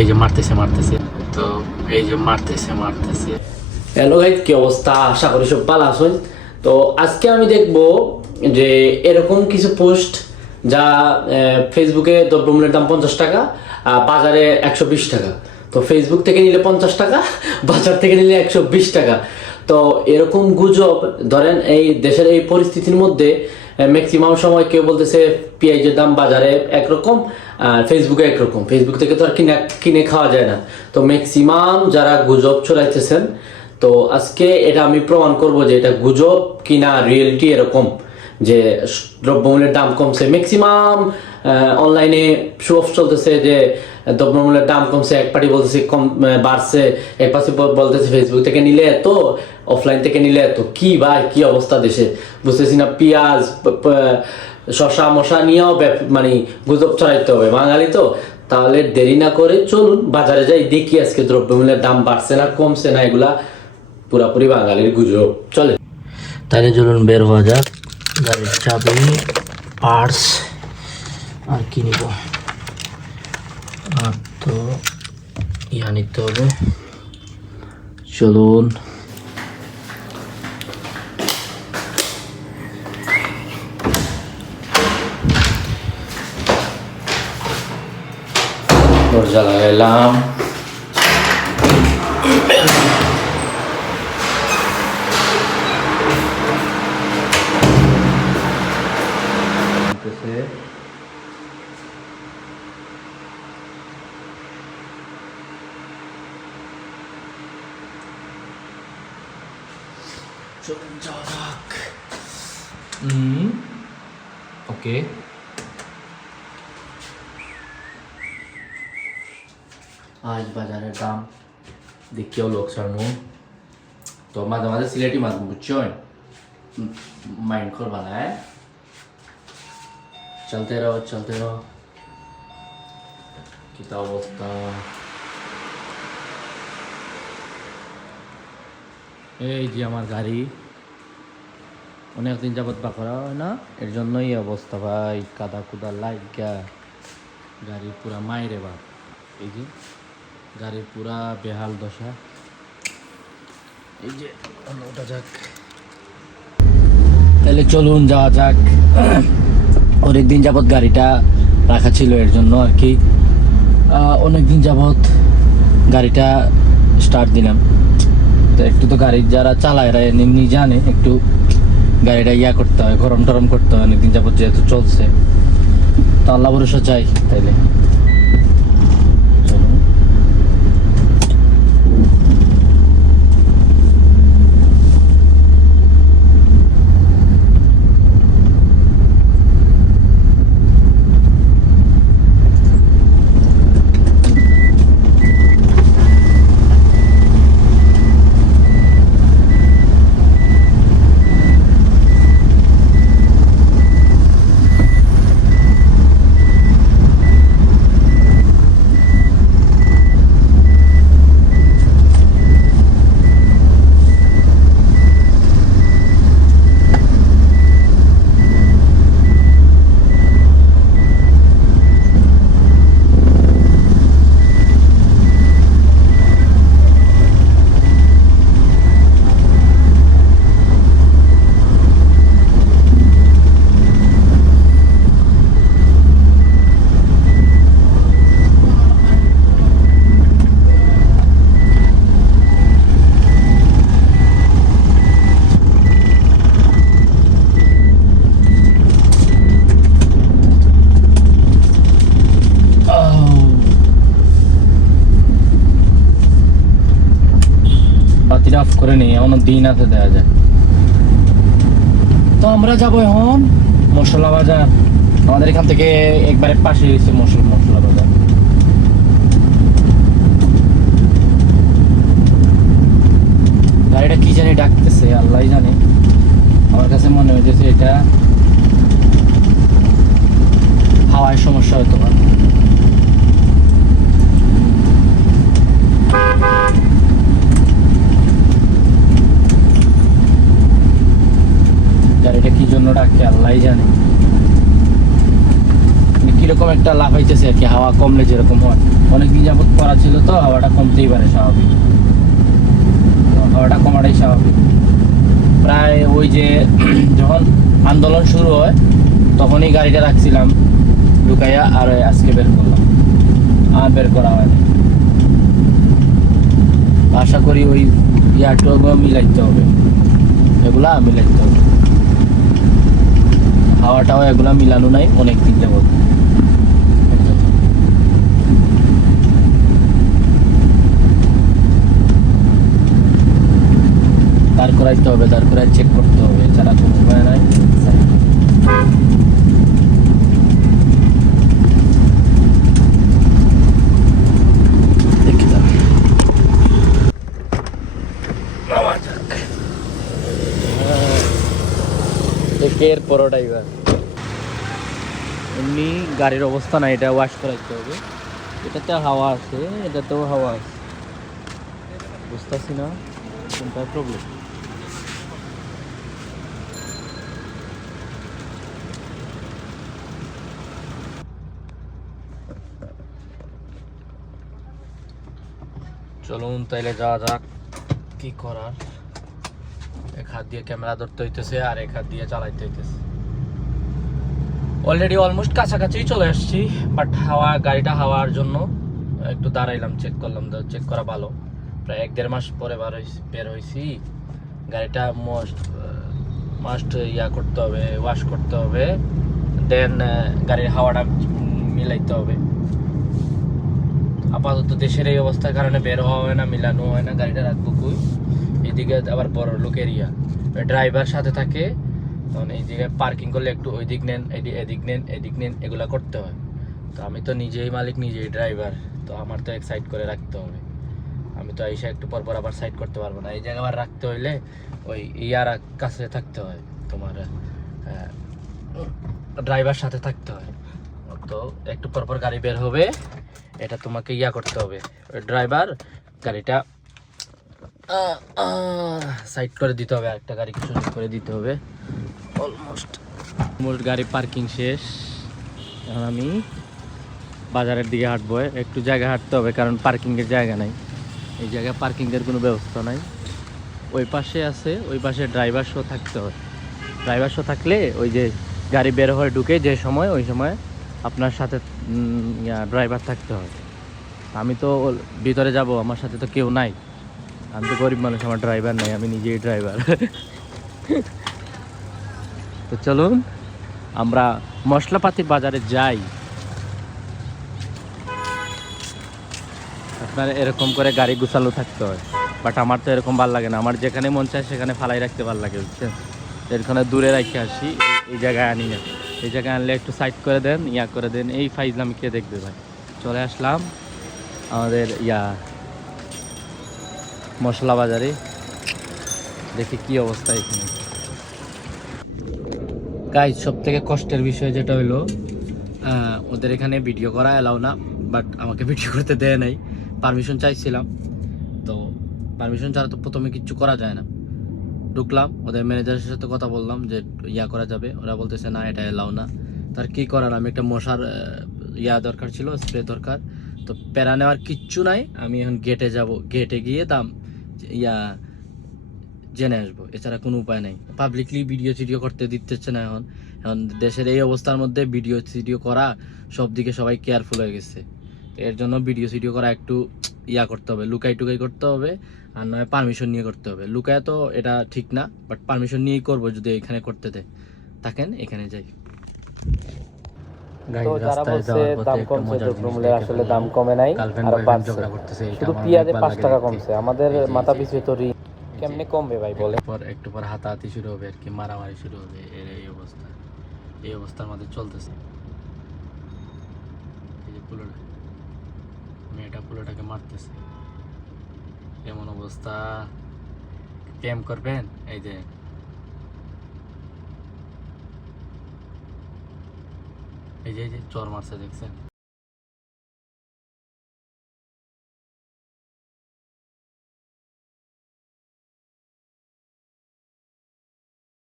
এই যে মারতেছে মারতেছে। তো এই মারতেছে মারতেছে। হ্যালো কি অবস্থা? আশা করি সব ভালো আছেন। তো আজকে আমি দেখব যে এরকম কিছু পোস্ট যা ফেসবুকে দ্রব্যমূল্যের দাম পঞ্চাশ টাকা বাজারে একশো বিশ টাকা। তো ফেসবুক থেকে নিলে পঞ্চাশ টাকা, বাজার থেকে নিলে একশো বিশ টাকা। তো এরকম গুজব, ধরেন এই দেশের এই পরিস্থিতির মধ্যে ম্যাক্সিমাম সময় কেউ বলতেছে, পেঁয়াজের দাম বাজারে একরকম, আর ফেসবুকে একরকম। ফেসবুক থেকে তো আর কিনে কিনে খাওয়া যায় না। তো ম্যাক্সিমাম যারা গুজব ছড়াইতেছেন, তো আজকে এটা আমি প্রমাণ করব যে এটা গুজব কিনা রিয়েলিটি এরকম, যে দ্রব্যমূল্যের দাম কমছে। ম্যাক্সিমাম অনলাইনে শো অফ চলতেছে যে, দ্রব্যমূল্যের দাম কমছে, এক পার্টি বলতেছে কম বাড়ছে, এক পাশে বলতেছে ফেসবুক থেকে নিলে এত অফলাইন থেকে নিলে এত। কি ভাই, কি অবস্থা দেশে? বুঝতেছি না, পেঁয়াজ শশা মশা নিয়েও মানে গুজব ছড়াইতে হবে, বাঙালি তো। তাহলে দেরি না করে চলুন, বাজারে যাই, দেখি আজকে দ্রব্যমূল্যের দাম বাড়ছে না, কমছে না, এগুলা পুরাপুরি বাঙালির গুজব। চলে তাহলে চলুন, বের হওয়া যাক। গাড়ির চাবি পার্স আর কি নিব? আর তো ইয়া নিতে হবে। চলুন। দরজা লাগাইলাম। চলুন যাওয়া যাক হুম ওকে আজ বাজারের দাম দেখিও লোক সারনু তো মাঝে মাঝে সিলেটি মাছ বুঝছ মাইন্ড করবা না? চলতে রहो চলতে রहो কিতা অবস্থা এই যে আমার গাড়ি। অনেকদিন যাবত বা করা হয় না, এর জন্যই অবস্থা ভাই, কাদা কুদা লাইগা গাড়ি পুরা মাইরে বাপ। এই যে গাড়ির পুরা বেহাল দশা। এই যে ওটা যাক। তাহলে চলুন যাওয়া যাক। অনেকদিন যাবত গাড়িটা রাখা ছিল এর জন্য আর কি। অনেকদিন যাবত গাড়িটা স্টার্ট দিলাম। তো একটু তো গাড়ি যারা চালায় এরা এমনি জানে, একটু গাড়িটা ইয়া করতে হয়, গরম টরম করতে হয়, অনেকদিন যাবত যেহেতু চলছে। তো আল্লাহ ভরসা চাই তাইলে চলুন অফ করে নেই এমন দিন আছে দেওয়া যায়। তো আমরা যাব এখন মশলা বাজার। আমাদের এখান থেকে একবারে পাশে রয়েছে মশলা মশলা বাজার। গাড়িটা কি জানি ডাকতেছে, আল্লাহ জানে। আমার কাছে মনে হইতেছে এটা হাওয়ায় সমস্যা হতো না গাড়িটা কি জন্য ডাকে আল্লাহ জানে। কীরকম একটা লাভ হইতেছে আর কি, হাওয়া কমলে যেরকম হয়। অনেকদিন যাবত করা ছিল তো, হাওয়াটা কমতেই পারে স্বাভাবিক। হাওয়াটা কমাটাই স্বাভাবিক। প্রায় ওই যে যখন আন্দোলন শুরু হয়, তখনই গাড়িটা রাখছিলাম লুকাইয়া আর আজকে বের করলাম। আর বের করা হয়নি আশা করি ওই ইয়ারটুকু মিলাইতে হবে। এগুলা মিলাইতে হবে। হাওয়াটাও এগুলো মিলানো নাই অনেক দিন যাবত দাঁড় করাইতে হবে, দাঁড় করাই চেক করতে হবে, যারা কোনো উপায় নাই দেখি দাঁড়া। নামা যাক। দেখি এর পরোটা এবার। এমনি গাড়ির অবস্থা না, এটা ওয়াশ করাইতে হবে। এটাতে হাওয়া আছে, এটাতেও হাওয়া আছে। বুঝতেছি না কোনটা প্রবলেম চলুন তাইলে যাওয়া যাক, কি করার। এক হাত দিয়ে ক্যামেরা ধরতে হইতেছে আর এক হাত দিয়ে চালাইতে হইতেছে। অলরেডি অলমোস্ট কাছাকাছি চলে আসছি বাট হাওয়া, গাড়িটা হাওয়ার জন্য একটু দাঁড়াইলাম চেক করলাম চেক করা ভালো। প্রায় এক দেড় মাস পরে বার হইছি, বের হয়েছি গাড়িটা মোস্ট মাস্ট ইয়া করতে হবে ওয়াশ করতে হবে। দেন গাড়ির হাওয়াটা মিলাইতে হবে। আপাতত দেশের এই অবস্থার কারণে বের হওয়া হয় না, মিলানো হয় না, গাড়িটা রাখব কই? এদিকে আবার বড় লোক এরিয়া ড্রাইভার সাথে থাকে। তখন এই জায়গায় পার্কিং করলে একটু ওই দিক নেন, এদি- এদিক নেন এদিক নেন, এগুলা করতে হয়। তো আমি তো নিজেই মালিক, নিজেই ড্রাইভার তো আমার তো এক সাইড করে রাখতে হবে। আমি তো এসে একটু পর পর আবার সাইড করতে পারব না। এই জায়গায় আবার রাখতে হইলে ওই ইয়ার কাছে থাকতে হয়। তোমার ড্রাইভার সাথে থাকতে হয়। তো একটু পর পর গাড়ি বের হবে। এটা তোমাকে ইয়া করতে হবে। ড্রাইভার গাড়িটা সাইড করে দিতে হবে একটা গাড়িকে সুযোগ করে দিতে হবে। অলমোস্ট অলমোস্ট গাড়ি পার্কিং শেষ। এখন আমি বাজারের দিকে হাঁটবো একটু জায়গা হাঁটতে হবে, কারণ পার্কিংয়ের জায়গা নাই। এই জায়গায় পার্কিংয়ের কোনো ব্যবস্থা নাই। ওই পাশে আছে, ওই পাশে ড্রাইভার শো থাকতে হয়। ড্রাইভার শো থাকলে ওই যে গাড়ি বের হয়ে ঢুকে যে সময়, ওই সময় আপনার সাথে ড্রাইভার থাকতে হয়। আমি তো ভিতরে যাব, আমার সাথে তো কেউ নাই। আমি তো গরিব মানুষ, আমার ড্রাইভার নাই, আমি নিজেই ড্রাইভার তো চলুন, আমরা মশলাপাতির বাজারে যাই। আপনার এরকম করে গাড়ি গুছালো থাকতে হয় বাট আমার তো এরকম ভালো লাগে না। আমার যেখানে মন চায় সেখানে ফালাই রাখতে ভালো লাগে, বুঝছেন? এখানে দূরে রাখে আসি, এই জায়গায় আনি না। এই জায়গায় আনলে একটু সাইড করে দেন, ইয়া করে দেন, এই ফাইজলাম কে দেখবে ভাই? চলে আসলাম আমাদের ইয়া মশলা বাজারে দেখি কি অবস্থা এখানে। গাইজ সব থেকে কষ্টের বিষয় যেটা হলো ওদের এখানে ভিডিও করা এলাও না বাট আমাকে ভিডিও করতে দেয় নাই। পারমিশন চাইছিলাম। তো পারমিশন ছাড়া তো প্রথমে কিচ্ছু করা যায় না। ঢুকলাম, ওদের ম্যানেজারের সাথে কথা বললাম যে, ইয়া করা যাবে। ওরা বলতেছে, না, এটা এলাও না। তার কি করার? আমি একটা মশার ইয়া দরকার ছিল স্প্রে দরকার। তো প্যারা নেওয়ার কিচ্ছু নাই, আমি এখন গেটে যাব। গেটে গিয়ে দাম ইয়া, জেনে আসব। এছাড়া কোনো উপায় নেই। পাবলিকলি ভিডিও টিডিও করতে দিতেছে না এখন। এখন দেশের এই অবস্থার মধ্যে ভিডিও সিডিও করা সব দিকে সবাই কেয়ারফুল হয়ে গেছে। এর জন্য ভিডিও সিডিও করা একটু ইয়া করতে হবে, লুকাই টুকাই করতে হবে, আর নয় পারমিশন নিয়ে করতে হবে। লুকায় তো এটা ঠিক না বাট পারমিশন নিয়েই করব যদি এখানে করতে দেয়। থাকেন, এখানে যাই। তো যারা বলছে দাম কমছে দ্রব্যমূল্যের আসলে দাম কমে নাই আর বাড়ছে। শুধু পেঁয়াজে পাঁচ টাকা কমছে। আমাদের মাথা পিছু তো ঋণ কেমনে কমবে ভাই বলে পর একটু পর হাতাহাতি শুরু হবে আর কি মারামারি শুরু হবে এর এই অবস্থা। এই অবস্থার মধ্যে চলতেছে। এই যে পুলোটা মেয়েটা পুলোটাকে মারতেছে। এমন অবস্থা। প্রেম করবেন? এই যে এই যে যে চর মারছে দেখছেন?